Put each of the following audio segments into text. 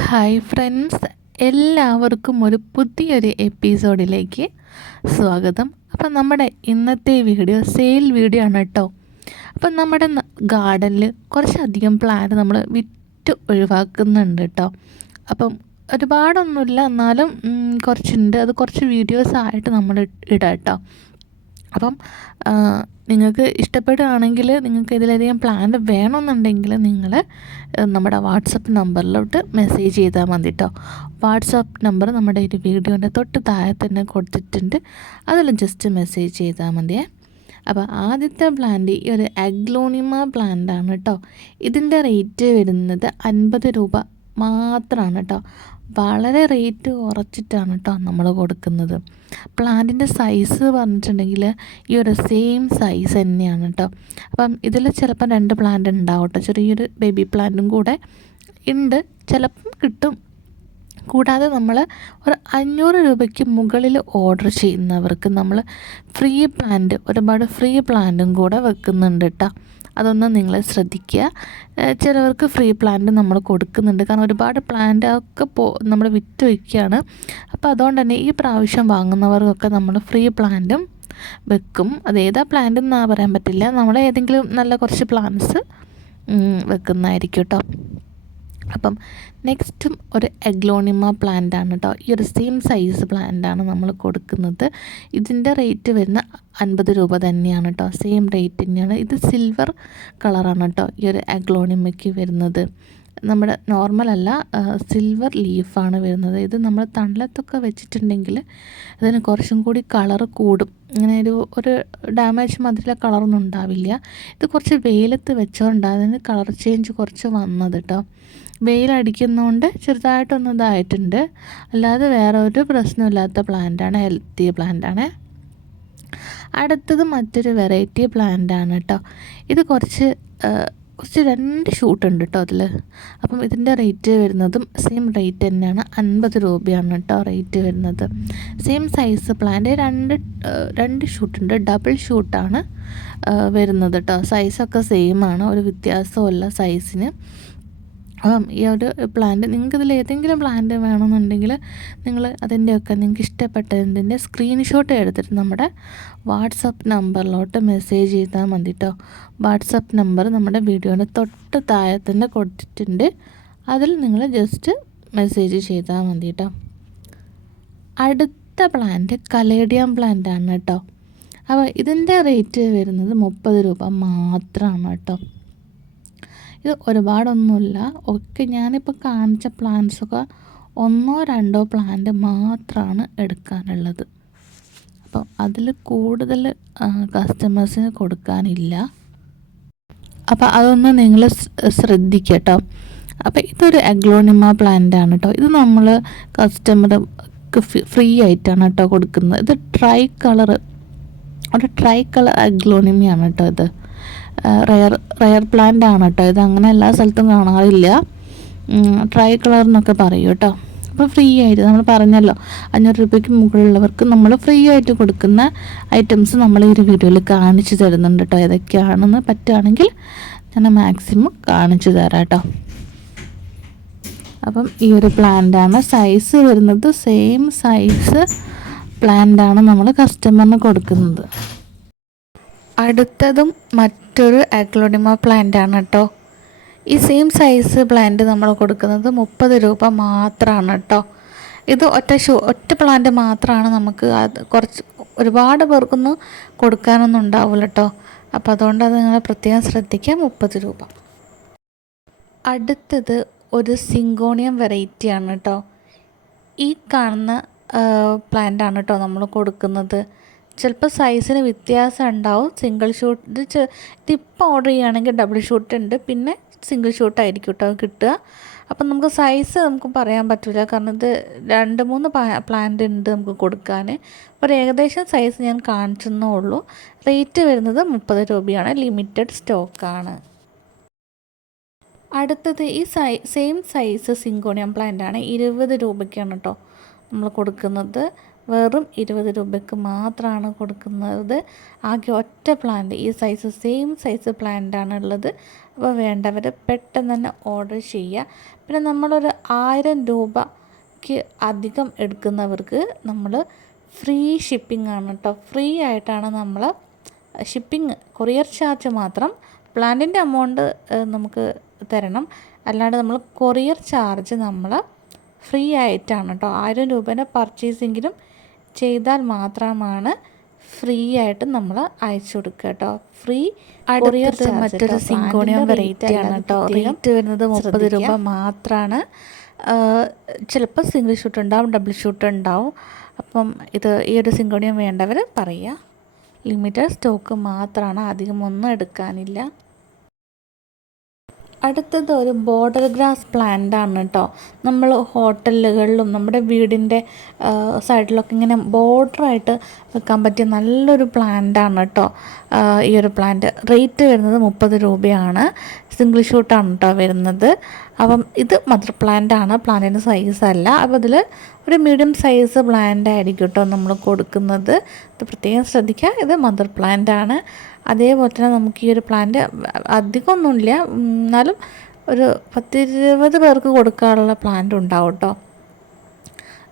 Hi friends എല്ലാവർക്കും ഒരു പുതിയൊരു എപ്പിസോഡിലേക്ക് സ്വാഗതം. അപ്പം നമ്മുടെ ഇന്നത്തെ വീഡിയോ സെയിൽ വീഡിയോ ആണ് കേട്ടോ. അപ്പം നമ്മുടെ ഗാർഡനിൽ കുറച്ചധികം പ്ലാന്റ് നമ്മൾ വിറ്റ് ഒഴിവാക്കുന്നുണ്ട് കേട്ടോ. അപ്പം ഒരുപാടൊന്നുമില്ല എന്നാലും കുറച്ചുണ്ട്. അത് കുറച്ച് വീഡിയോസ് ആയിട്ട് നമ്മൾ ഇടാം കേട്ടോ. അപ്പം നിങ്ങൾക്ക് ഇഷ്ടപ്പെടുകയാണെങ്കിൽ നിങ്ങൾക്ക് ഇതിലധികം പ്ലാൻ വേണമെന്നുണ്ടെങ്കിൽ നിങ്ങൾ നമ്മുടെ വാട്സപ്പ് നമ്പറിലോട്ട് മെസ്സേജ് ചെയ്താൽ മതി കേട്ടോ വാട്സപ്പ് നമ്പർ നമ്മുടെ ഒരു വീഡിയോന്റെ തൊട്ട് താഴെ തന്നെ കൊടുത്തിട്ടുണ്ട്. അതെല്ലാം ജസ്റ്റ് മെസ്സേജ് ചെയ്താൽ മതിയേ. അപ്പോൾ ആദ്യത്തെ പ്ലാന്റ് ഈ ഒരു അഗ്ലോണിമ പ്ലാന്റ് ആണ് കേട്ടോ ഇതിന്റെ റേറ്റ് വരുന്നത് അൻപത് രൂപ മാത്രമാണ് കേട്ടോ വളരെ റേറ്റ് കുറച്ചിട്ടാണ് കേട്ടോ നമ്മൾ കൊടുക്കുന്നത്. പ്ലാന്റിന്റെ സൈസ് പറഞ്ഞിട്ടുണ്ടെങ്കിൽ ഈ ഒരു സെയിം സൈസ് തന്നെയാണ് കേട്ടോ അപ്പം ഇതിൽ ചിലപ്പം രണ്ട് പ്ലാന്റ് ഉണ്ടാവും കേട്ടോ ചെറിയൊരു ബേബി പ്ലാന്റും കൂടെ ഉണ്ട് ചിലപ്പം കിട്ടും. കൂടാതെ നമ്മൾ ഒരു അഞ്ഞൂറ് രൂപയ്ക്ക് മുകളിൽ ഓർഡർ ചെയ്യുന്നവർക്ക് നമ്മൾ ഫ്രീ പ്ലാന്റ് ഒരുപാട് ഫ്രീ പ്ലാന്റും കൂടെ വെക്കുന്നുണ്ട് കേട്ടോ അതൊന്ന് നിങ്ങൾ ശ്രദ്ധിക്കുക. ചിലവർക്ക് ഫ്രീ പ്ലാന്റ് നമ്മൾ കൊടുക്കുന്നുണ്ട്. കാരണം ഒരുപാട് പ്ലാന്റ് ഒക്കെ പോ നമ്മൾ വിറ്റ് വയ്ക്കുകയാണ് അപ്പോൾ അതുകൊണ്ട് തന്നെ ഈ പ്രാവശ്യം വാങ്ങുന്നവർക്കൊക്കെ നമ്മൾ ഫ്രീ പ്ലാന്റും വെക്കും. അത് ഏതാ പ്ലാന്റ് എന്നാ പറയാൻ പറ്റില്ല. നമ്മൾ ഏതെങ്കിലും നല്ല കുറച്ച് പ്ലാന്റ്സ് വെക്കുന്നതായിരിക്കും കേട്ടോ. അപ്പം നെക്സ്റ്റും ഒരു എഗ്ലോണിമ പ്ലാന്റ് ആണ് കേട്ടോ ഈ ഒരു സെയിം സൈസ് പ്ലാന്റ് ആണ് നമ്മൾ കൊടുക്കുന്നത്. ഇതിന്റെ റേറ്റ് വരുന്ന അൻപത് രൂപ തന്നെയാണ് കേട്ടോ സെയിം റേറ്റ് തന്നെയാണ്. ഇത് സിൽവർ കളറാണ് കേട്ടോ ഈ ഒരു എഗ്ലോണിമയ്ക്ക് വരുന്നത്. നമ്മുടെ നോർമൽ അല്ല സിൽവർ ലീഫാണ് വരുന്നത്. ഇത് നമ്മൾ തണലത്തൊക്കെ വെച്ചിട്ടുണ്ടെങ്കിൽ ഇതിന് കുറച്ചും കൂടി കളർ കൂടും. ഇങ്ങനെ ഒരു ഒരു ഡാമേജ് മാതിരിയുള്ള കളറൊന്നും ഉണ്ടാവില്ല. ഇത് കുറച്ച് വെയിലത്ത് വെച്ചോണ്ടാണ് അതിന് കളർ ചേഞ്ച് കുറച്ച് വന്നത് കേട്ടോ വെയിലടിക്കുന്നതുകൊണ്ട് ചെറുതായിട്ടൊന്ന് ഇതായിട്ടുണ്ട്. അല്ലാതെ വേറെ ഒരു പ്രശ്നമില്ലാത്ത പ്ലാന്റാണ് ഹെൽത്തി പ്ലാന്റാണ്. അടുത്തത് മറ്റൊരു വെറൈറ്റി പ്ലാന്റാണ് കേട്ടോ ഇത് കുറച്ച് കുറച്ച് രണ്ട് ഷൂട്ട് ഉണ്ട് കേട്ടോ അതിൽ അപ്പം ഇതിന്റെ റേറ്റ് വരുന്നതും സെയിം റേറ്റ് തന്നെയാണ് അൻപത് രൂപയാണ് കേട്ടോ റേറ്റ് വരുന്നത്. സെയിം സൈസ് പ്ലാന്റ് രണ്ട് രണ്ട് ഷൂട്ടുണ്ട് ഡബിൾ ഷൂട്ടാണ് വരുന്നത് കേട്ടോ സൈസൊക്കെ സെയിമാണ് ഒരു വ്യത്യാസമില്ല സൈസിന്. അപ്പം ഈ ഒരു പ്ലാന്റ് നിങ്ങൾക്ക് ഇതിൽ ഏതെങ്കിലും പ്ലാന്റ് വേണമെന്നുണ്ടെങ്കിൽ നിങ്ങൾ അതിന്റെയൊക്കെ നിങ്ങൾക്ക് ഇഷ്ടപ്പെട്ടതിന്റെ സ്ക്രീൻഷോട്ട് എടുത്തിട്ട് നമ്മുടെ വാട്സപ്പ് നമ്പറിലോട്ട് മെസ്സേജ് ചെയ്താൽ മതി കേട്ടോ വാട്സപ്പ് നമ്പർ നമ്മുടെ വീഡിയോയുടെ തൊട്ട് താഴെ തന്നെ കൊടുത്തിട്ടുണ്ട്. അതിൽ നിങ്ങൾ ജസ്റ്റ് മെസ്സേജ് ചെയ്താൽ മതി കേട്ടോ അടുത്ത പ്ലാന്റ് കലേഡിയം പ്ലാന്റ് ആണ് കേട്ടോ അപ്പോൾ ഇതിന്റെ റേറ്റ് വരുന്നത് മുപ്പത് രൂപ മാത്രമാണ് കേട്ടോ ഇത് ഒരുപാടൊന്നുമില്ല. ഒക്കെ ഞാനിപ്പോൾ കാണിച്ച പ്ലാന്റ്സൊക്കെ ഒന്നോ രണ്ടോ പ്ലാന്റ് മാത്രമാണ് എടുക്കാനുള്ളത്. അപ്പം അതിൽ കൂടുതൽ കസ്റ്റമേഴ്സിന് കൊടുക്കാനില്ല. അപ്പോൾ അതൊന്ന് നിങ്ങൾ ശ്രദ്ധിക്കുക കേട്ടോ അപ്പോൾ ഇതൊരു അഗ്ലോണിമ പ്ലാന്റ് ആണ് കേട്ടോ ഇത് നമ്മൾ കസ്റ്റമർക്ക് ഫ്രീ ആയിട്ടാണ് കേട്ടോ കൊടുക്കുന്നത്. ഇത് ട്രൈ കളർ ഒരു ട്രൈ കളർ അഗ്ലോണിമയാണ് കേട്ടോ ഇത്. റയർ റയർ പ്ലാന്റ് ആണ് കേട്ടോ. ഇത് അങ്ങനെ എല്ലാ സ്ഥലത്തും കാണാറില്ല. ട്രൈ കളർ എന്നൊക്കെ പറയും കേട്ടോ. അപ്പോൾ ഫ്രീ ആയിട്ട് നമ്മൾ പറഞ്ഞല്ലോ അഞ്ഞൂറ് രൂപയ്ക്ക് മുകളിലുള്ളവർക്ക് നമ്മൾ ഫ്രീ ആയിട്ട് കൊടുക്കുന്ന ഐറ്റംസ് നമ്മൾ ഈ ഒരു വീഡിയോയിൽ കാണിച്ചു തരുന്നുണ്ട് കേട്ടോ. ഏതൊക്കെയാണെന്ന് പറ്റുകയാണെങ്കിൽ ഞാൻ മാക്സിമം കാണിച്ചു തരാം കേട്ടോ. അപ്പം ഈ ഒരു പ്ലാന്റാണ് സൈസ് വരുന്നത് സെയിം സൈസ് പ്ലാന്റാണ് നമ്മൾ കസ്റ്റമറിന് കൊടുക്കുന്നത്. അടുത്തതും മറ്റൊരു അക്ലോഡിമ പ്ലാന്റ് ആണ് കേട്ടോ ഈ സെയിം സൈസ് പ്ലാന്റ് നമ്മൾ കൊടുക്കുന്നത് മുപ്പത് രൂപ മാത്രമാണ് കേട്ടോ ഇത് ഒറ്റ ഷൂ ഒറ്റ പ്ലാന്റ് മാത്രമാണ് നമുക്ക് അത് കുറച്ച് ഒരുപാട് പേർക്കൊന്നും കൊടുക്കാനൊന്നും ഉണ്ടാവില്ല കേട്ടോ അപ്പോൾ അതുകൊണ്ട് അത് നിങ്ങൾ പ്രത്യേകം ശ്രദ്ധിക്കുക മുപ്പത് രൂപ. അടുത്തത് ഒരു സിങ്കോണിയം വെറൈറ്റി ആണ് കേട്ടോ ഈ കാണുന്ന പ്ലാന്റ് ആണ് കേട്ടോ നമ്മൾ കൊടുക്കുന്നത്. ചിലപ്പോൾ സൈസിന് വ്യത്യാസം ഉണ്ടാവും. സിംഗിൾ ഷൂട്ട് ഇത് ഇതിപ്പോൾ ഓർഡർ ചെയ്യുകയാണെങ്കിൽ ഡബിൾ ഷൂട്ട് ഉണ്ട്. പിന്നെ സിംഗിൾ ഷൂട്ട് ആയിരിക്കും കേട്ടോ കിട്ടുക. അപ്പം നമുക്ക് സൈസ് നമുക്ക് പറയാൻ പറ്റില്ല കാരണം ഇത് രണ്ട് മൂന്ന് പ്ലാന്റ് ഉണ്ട് നമുക്ക് കൊടുക്കാൻ. ഒരു ഏകദേശം സൈസ് ഞാൻ കാണിച്ചെന്നേ ഉള്ളൂ. റേറ്റ് വരുന്നത് മുപ്പത് രൂപയാണ്. ലിമിറ്റഡ് സ്റ്റോക്കാണ് അടുത്തത് ഈ സൈ സെയിം സൈസ് സിങ്കോണിയം പ്ലാന്റ് ആണ്. ഇരുപത് രൂപയ്ക്കാണ് കേട്ടോ നമ്മൾ കൊടുക്കുന്നത്. വെറും ഇരുപത് രൂപയ്ക്ക് മാത്രമാണ് കൊടുക്കുന്നത്. ആകെ ഒറ്റ പ്ലാന്റ് ഈ സൈസ് സെയിം സൈസ് പ്ലാന്റാണ് ഉള്ളത്. അപ്പോൾ വേണ്ടവർ പെട്ടെന്ന് തന്നെ ഓർഡർ ചെയ്യുക. പിന്നെ നമ്മളൊരു ആയിരം രൂപയ്ക്ക് അധികം എടുക്കുന്നവർക്ക് നമ്മൾ ഫ്രീ ഷിപ്പിംഗ് ആണ് കേട്ടോ ഫ്രീ ആയിട്ടാണ് നമ്മൾ ഷിപ്പിംഗ് കൊറിയർ ചാർജ് മാത്രം പ്ലാന്റിന്റെ എമൗണ്ട് നമുക്ക് തരണം. അല്ലാണ്ട് നമ്മൾ കൊറിയർ ചാർജ് നമ്മൾ ഫ്രീ ആയിട്ടാണ് കേട്ടോ ആയിരം രൂപേന്റെ പർച്ചേസിങ്ങിലും ചെയ്താൽ മാത്രമാണ് ഫ്രീ ആയിട്ട് നമ്മൾ അയച്ചു കൊടുക്കുക കേട്ടോ. ഫ്രീ കൊറിയർ മറ്റൊരു സിങ്കോണിയം വെറൈറ്റി ആണ് കേട്ടോ. റേറ്റ് വരുന്നത് മുപ്പത് രൂപ മാത്രമാണ് ചിലപ്പോൾ സിംഗിൾ ഷൂട്ട് ഉണ്ടാവും ഡബിൾ ഷൂട്ട് ഉണ്ടാവും. അപ്പം ഇത് ഈ ഒരു സിങ്കോണിയം വേണ്ടവർ പറയുക. ലിമിറ്റഡ് സ്റ്റോക്ക് മാത്രമാണ് അധികം ഒന്നും എടുക്കാനില്ല. അടുത്തത് ഒരു ബോർഡർ ഗ്രാസ് പ്ലാന്റ് ആണ് കേട്ടോ നമ്മൾ ഹോട്ടലുകളിലും നമ്മുടെ വീടിന്റെ സൈഡിലൊക്കെ ഇങ്ങനെ ബോർഡറായിട്ട് വെക്കാൻ പറ്റിയ നല്ലൊരു പ്ലാന്റ് ആണ് കേട്ടോ ഈ ഒരു പ്ലാന്റ് റേറ്റ് വരുന്നത് മുപ്പത് രൂപയാണ്. സിംഗിൾ ഷൂട്ടാണ് കേട്ടോ വരുന്നത്. അപ്പം ഇത് മദർ പ്ലാന്റ് ആണ്. പ്ലാന്റിന്റെ സൈസ് അല്ല. അപ്പോൾ അതിൽ ഒരു മീഡിയം സൈസ് പ്ലാന്റ് ആയിരിക്കും കേട്ടോ നമ്മൾ കൊടുക്കുന്നത്. ഇത് പ്രത്യേകം ശ്രദ്ധിക്കുക. ഇത് മദർ പ്ലാന്റ് ആണ്. അതേപോലെ തന്നെ നമുക്ക് ഈ ഒരു പ്ലാന്റ് അധികമൊന്നുമില്ല. എന്നാലും ഒരു പത്തിരുപത് പേർക്ക് കൊടുക്കാനുള്ള പ്ലാന്റ് ഉണ്ടാവും കേട്ടോ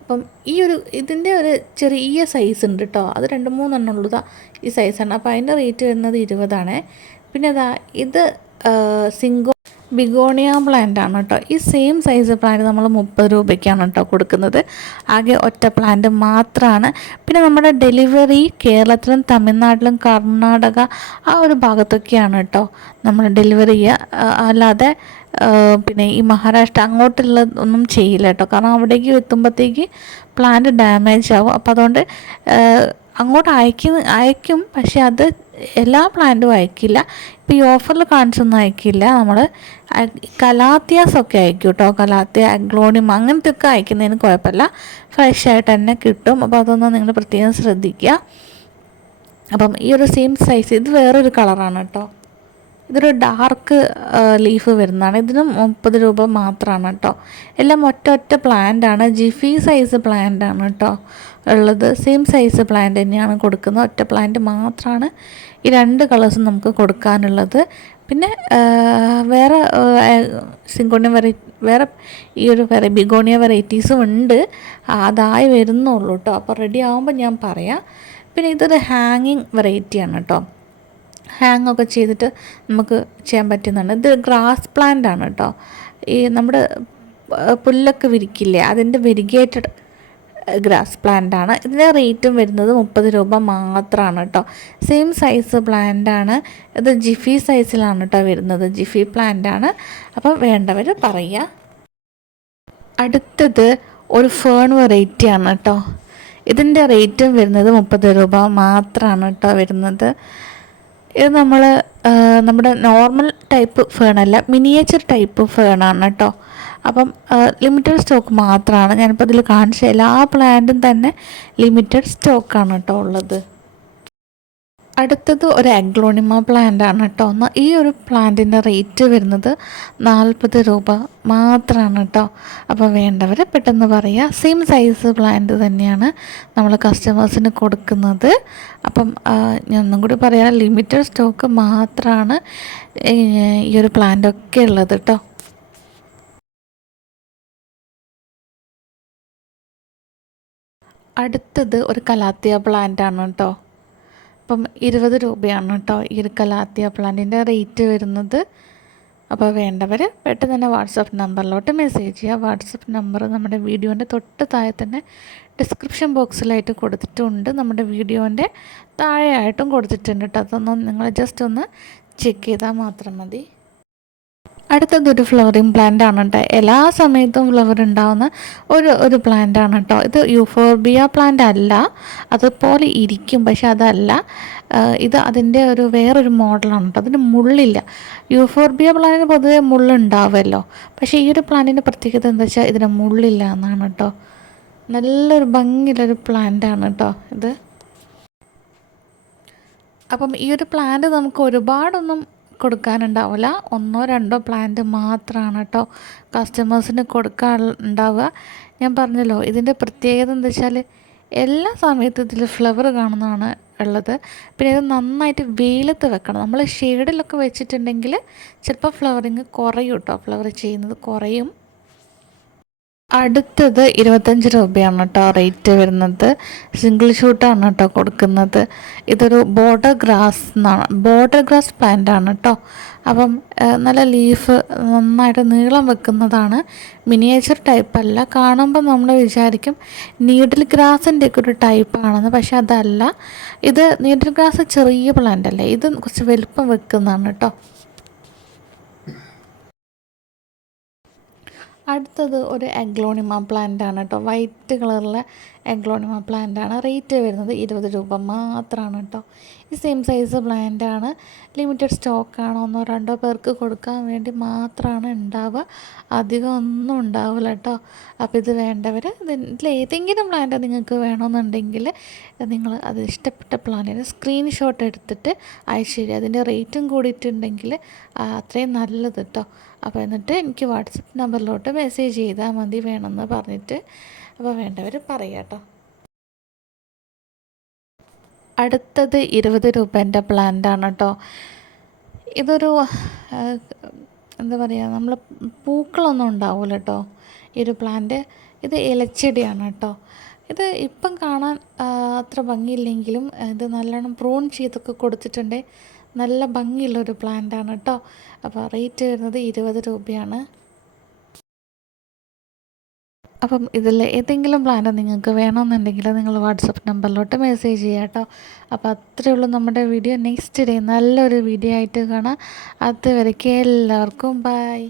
അപ്പം ഈ ഒരു ഇതിന്റെ ഒരു ചെറിയ സൈസ് ഉണ്ട് കേട്ടോ അത് രണ്ട് മൂന്നെണ്ണം ഉള്ളതാ ഈ സൈസാണ് അപ്പോൾ അതിന്റെ റേറ്റ് വരുന്നത് ഇരുപതാണ്. പിന്നെ അതാ ഇത് സിംഗോ ബിഗോണിയ പ്ലാന്റ് ആണ് കേട്ടോ. ഈ സെയിം സൈസ് പ്ലാന്റ് നമ്മൾ മുപ്പത് രൂപയ്ക്കാണ് കേട്ടോ കൊടുക്കുന്നത്. ആകെ ഒറ്റ പ്ലാന്റ് മാത്രമാണ് പിന്നെ നമ്മുടെ ഡെലിവറി കേരളത്തിലും തമിഴ്നാട്ടിലും കർണാടക ആ ഒരു ഭാഗത്തൊക്കെയാണ് കേട്ടോ നമ്മൾ ഡെലിവറി ചെയ്യുക അല്ലാതെ പിന്നെ ഈ മഹാരാഷ്ട്ര അങ്ങോട്ടുള്ള ഒന്നും ചെയ്യില്ല കേട്ടോ. കാരണം അവിടേക്ക് എത്തുമ്പോഴത്തേക്ക് പ്ലാന്റ് ഡാമേജ് ആവും. അപ്പോൾ അതുകൊണ്ട് അങ്ങോട്ട് അയക്കുന്ന അയക്കും. പക്ഷെ അത് എല്ലാ പ്ലാന്റും അയക്കില്ല. ഇപ്പോൾ ഈ ഓഫറിൽ കാണിച്ചൊന്നും അയക്കില്ല. നമ്മൾ കലാത്തിയാസ് ഒക്കെ അയക്കും കേട്ടോ കലാത്തിയ അഗ്ലോണിയം അങ്ങനത്തെ ഒക്കെ അയക്കുന്നതിന് കുഴപ്പമില്ല. ഫ്രഷ് ആയിട്ട് തന്നെ കിട്ടും. അപ്പോൾ അതൊന്ന് നിങ്ങൾ പ്രത്യേകം ശ്രദ്ധിക്കുക. അപ്പം ഈ ഒരു സെയിം സൈസ് ഇത് വേറൊരു കളറാണ് കേട്ടോ ഇതൊരു ഡാർക്ക് ലീഫ് വരുന്നതാണ്. ഇതിനും മുപ്പത് രൂപ മാത്രമാണ് കേട്ടോ. എല്ലാം ഒറ്റ ഒറ്റ പ്ലാന്റ് ആണ്. ജിഫി സൈസ് പ്ലാന്റ് ആണ് കേട്ടോ ഉള്ളത്. സെയിം സൈസ് പ്ലാന്റ് തന്നെയാണ് കൊടുക്കുന്നത്. ഒറ്റ പ്ലാന്റ് മാത്രമാണ് ഈ രണ്ട് കളേഴ്സും നമുക്ക് കൊടുക്കാനുള്ളത്. പിന്നെ വേറെ സിങ്കോണിയ വെറൈ വേറെ ഈ ഒരു വെറൈ ബിഗോണിയ വെറൈറ്റീസും ഉണ്ട്. അതായി വരുന്നുള്ളൂ കേട്ടോ. അപ്പോൾ റെഡി ആകുമ്പോൾ ഞാൻ പറയാം. പിന്നെ ഇതൊരു ഹാങ്ങിങ് വെറൈറ്റിയാണ് കേട്ടോ. ഹാങ് ഒക്കെ ചെയ്തിട്ട് നമുക്ക് ചെയ്യാൻ പറ്റുന്നുണ്ട് ഇത് ഗ്രാസ് പ്ലാന്റ് ആണ് കേട്ടോ ഈ നമ്മുടെ പുല്ലൊക്കെ വിരിക്കില്ലേ? അതിന്റെ വെരിഗേറ്റഡ് ഗ്രാസ് പ്ലാന്റ് ആണ്. ഇതിന്റെ റേറ്റും വരുന്നത് മുപ്പത് രൂപ മാത്രമാണ് കേട്ടോ സെയിം സൈസ് പ്ലാന്റ് ആണ്. ഇത് ജിഫി സൈസിലാണ് കേട്ടോ വരുന്നത്. ജിഫി പ്ലാന്റ് ആണ്. അപ്പം വേണ്ടവർ പറയുക. അടുത്തത് ഒരു ഫേൺ വെറൈറ്റി ആണ് കേട്ടോ ഇതിന്റെ റേറ്റും വരുന്നത് മുപ്പത് രൂപ മാത്രമാണ് കേട്ടോ വരുന്നത്. ഇത് നമ്മൾ നമ്മുടെ നോർമൽ ടൈപ്പ് ഫേണല്ല മിനിയേച്ചർ ടൈപ്പ് ഫേണാണ് കേട്ടോ അപ്പം ലിമിറ്റഡ് സ്റ്റോക്ക് മാത്രമാണ് ഞാനിപ്പോൾ ഇതിൽ കാണിച്ച എല്ലാ പ്ലാന്റും തന്നെ ലിമിറ്റഡ് സ്റ്റോക്കാണ് കേട്ടോ ഉള്ളത്. അടുത്തത് ഒരു അഗ്ലോണിമ പ്ലാന്റ് ആണ് കേട്ടോ. ഈ ഒരു പ്ലാന്റിന്റെ റേറ്റ് വരുന്നത് നാൽപ്പത് രൂപ മാത്രമാണ് കേട്ടോ. അപ്പോൾ വേണ്ടവർ പെട്ടെന്ന് പറയുക സെയിം സൈസ് പ്ലാന്റ് തന്നെയാണ് നമ്മൾ കസ്റ്റമേഴ്സിന് കൊടുക്കുന്നത്. അപ്പം ഞാൻ ഒന്നും കൂടി പറയാം ലിമിറ്റഡ് സ്റ്റോക്ക് മാത്രമാണ് ഈ ഒരു പ്ലാന്റൊക്കെ ഉള്ളത് കേട്ടോ. അടുത്തത് ഒരു കലാത്തിയ പ്ലാന്റ് ആണ് കേട്ടോ. അപ്പം ഇരുപത് രൂപയാണ് കേട്ടോ ഈ ഒരു കലാത്തിയ പ്ലാന്റിന്റെ റേറ്റ് വരുന്നത്. അപ്പോൾ വേണ്ടവർ പെട്ടെന്ന് തന്നെ വാട്സപ്പ് നമ്പറിലോട്ട് മെസ്സേജ് ചെയ്യുക. വാട്സപ്പ് നമ്പർ നമ്മുടെ വീഡിയോന്റെ തൊട്ട് താഴെ തന്നെ ഡിസ്ക്രിപ്ഷൻ ബോക്സിലായിട്ട് കൊടുത്തിട്ടുണ്ട്. നമ്മുടെ വീഡിയോന്റെ താഴെയായിട്ടും കൊടുത്തിട്ടുണ്ട് കേട്ടോ. അതൊന്നും നിങ്ങൾ ജസ്റ്റ് ഒന്ന് ചെക്ക് ചെയ്താൽ മാത്രം മതി. അടുത്തതൊരു ഫ്ലവറിങ് പ്ലാന്റ് ആണ് കേട്ടോ എല്ലാ സമയത്തും ഫ്ലവർ ഉണ്ടാവുന്ന ഒരു ഒരു പ്ലാന്റ് ആണ് കേട്ടോ ഇത് യൂഫോർബിയ പ്ലാന്റ് അല്ല. അതുപോലെ ഇരിക്കും പക്ഷെ അതല്ല. ഇത് അതിന്റെ ഒരു വേറൊരു മോഡലാണ് കേട്ടോ അതിന് മുള്ളില്ല. യൂഫോർബിയ പ്ലാന്റിന് പൊതുവെ മുള്ളുണ്ടാവുമല്ലോ. പക്ഷേ ഈ ഒരു പ്ലാന്റിന്റെ പ്രത്യേകത എന്താ വെച്ചാൽ ഇതിന് മുള്ളില്ല എന്നാണ് കേട്ടോ നല്ലൊരു ഭംഗിയുള്ളൊരു പ്ലാന്റ് ആണ് കേട്ടോ ഇത്. അപ്പം ഈ ഒരു പ്ലാന്റ് നമുക്ക് ഒരുപാടൊന്നും കൊടുക്കാനുണ്ടാവില്ല. ഒന്നോ രണ്ടോ പ്ലാന്റ് മാത്രമാണ് കേട്ടോ കസ്റ്റമേഴ്സിന് കൊടുക്കാൻ ഉണ്ടാവുക ഞാൻ പറഞ്ഞല്ലോ ഇതിന്റെ പ്രത്യേകത എന്താ വെച്ചാൽ എല്ലാ സമയത്തും ഇതിൽ ഫ്ലവർ കാണുന്നതാണ് ഉള്ളത്. പിന്നെ ഇത് നന്നായിട്ട് വെയിലത്ത് വെക്കണം. നമ്മൾ ഷെയ്ഡിലൊക്കെ വെച്ചിട്ടുണ്ടെങ്കിൽ ചിലപ്പോൾ ഫ്ലവറിങ് കുറയും കേട്ടോ ഫ്ലവർ ചെയ്യുന്നത് കുറയും. അടുത്തത് ഇരുപത്തഞ്ച് രൂപയാണ് കേട്ടോ റേറ്റ് വരുന്നത്. സിംഗിൾ ഷൂട്ടാണ് കേട്ടോ കൊടുക്കുന്നത്. ഇതൊരു ബോർഡർ ഗ്രാസ് എന്നാണ് ബോർഡർ ഗ്രാസ് പ്ലാന്റ് ആണ് കേട്ടോ അപ്പം നല്ല ലീഫ് നന്നായിട്ട് നീളം വെക്കുന്നതാണ്. മിനിയേച്ചർ ടൈപ്പ് അല്ല. കാണുമ്പോൾ നമ്മൾ വിചാരിക്കും നീഡിൽ ഗ്രാസിന്റെ ഒക്കെ ഒരു ടൈപ്പാണെന്ന് പക്ഷെ അതല്ല. ഇത് നീഡിൽ ഗ്രാസ് ചെറിയ പ്ലാന്റ് അല്ലേ. ഇത് കുറച്ച് വലുപ്പം വെക്കുന്നതാണ് കേട്ടോ അടുത്തത് ഒരു അഗ്ലോണിമ പ്ലാന്റ് ആണ് കേട്ടോ. വൈറ്റ് കളറിലെ എഗ്ലോണിമ പ്ലാന്റാണ് റേറ്റ് വരുന്നത് ഇരുപത് രൂപ മാത്രമാണ് കേട്ടോ ഈ സെയിം സൈസ് പ്ലാന്റാണ് ലിമിറ്റഡ് സ്റ്റോക്കാണ് ഒന്നോ രണ്ടോ പേർക്ക് കൊടുക്കാൻ വേണ്ടി മാത്രമാണ് ഉണ്ടാവുക അധികം ഒന്നും ഉണ്ടാവില്ല കേട്ടോ അപ്പോൾ ഇത് വേണ്ടവർ ഇതിൽ ഏതെങ്കിലും പ്ലാന്റ് നിങ്ങൾക്ക് വേണമെന്നുണ്ടെങ്കിൽ നിങ്ങൾ അത് ഇഷ്ടപ്പെട്ട പ്ലാന്റിന് സ്ക്രീൻഷോട്ട് എടുത്തിട്ട് അയച്ചു അതിന്റെ റേറ്റും കൂടിയിട്ടുണ്ടെങ്കിൽ അത്രയും നല്ലത് കേട്ടോ അപ്പോൾ എന്നിട്ട് എനിക്ക് വാട്സപ്പ് നമ്പറിലോട്ട് മെസ്സേജ് ചെയ്താൽ മതി വേണമെന്ന് പറഞ്ഞിട്ട്. അപ്പോൾ വേണ്ടവർ പറയാം അടുത്തത് ഇരുപത് രൂപേന്റെ പ്ലാന്റാണ് കേട്ടോ. ഇതൊരു എന്താ പറയുക നമ്മൾ പൂക്കളൊന്നും ഉണ്ടാവില്ല കേട്ടോ ഈ ഒരു പ്ലാന്റ്. ഇത് ഇലച്ചെടിയാണ് കേട്ടോ. ഇത് ഇപ്പം കാണാൻ അത്ര ഭംഗിയില്ലെങ്കിലും ഇത് നല്ലോണം പ്രൂൺ ചെയ്തൊക്കെ കൊടുത്തിട്ടുണ്ട്. നല്ല ഭംഗിയുള്ളൊരു പ്ലാന്റാണ് കേട്ടോ. അപ്പോൾ റേറ്റ് വരുന്നത് ഇരുപത് രൂപയാണ്. അപ്പം ഇതിൽ ഏതെങ്കിലും പ്ലാന്റ് നിങ്ങൾക്ക് വേണമെന്നുണ്ടെങ്കിൽ നിങ്ങൾ വാട്സപ്പ് നമ്പറിലോട്ട് മെസ്സേജ് ചെയ്യാം കേട്ടോ അപ്പോൾ അത്രയേ ഉള്ളൂ നമ്മുടെ വീഡിയോ നെക്സ്റ്റ് ഡേ നല്ലൊരു വീഡിയോ ആയിട്ട് കാണാം. അതുവരേക്കും എല്ലാവർക്കും ബൈ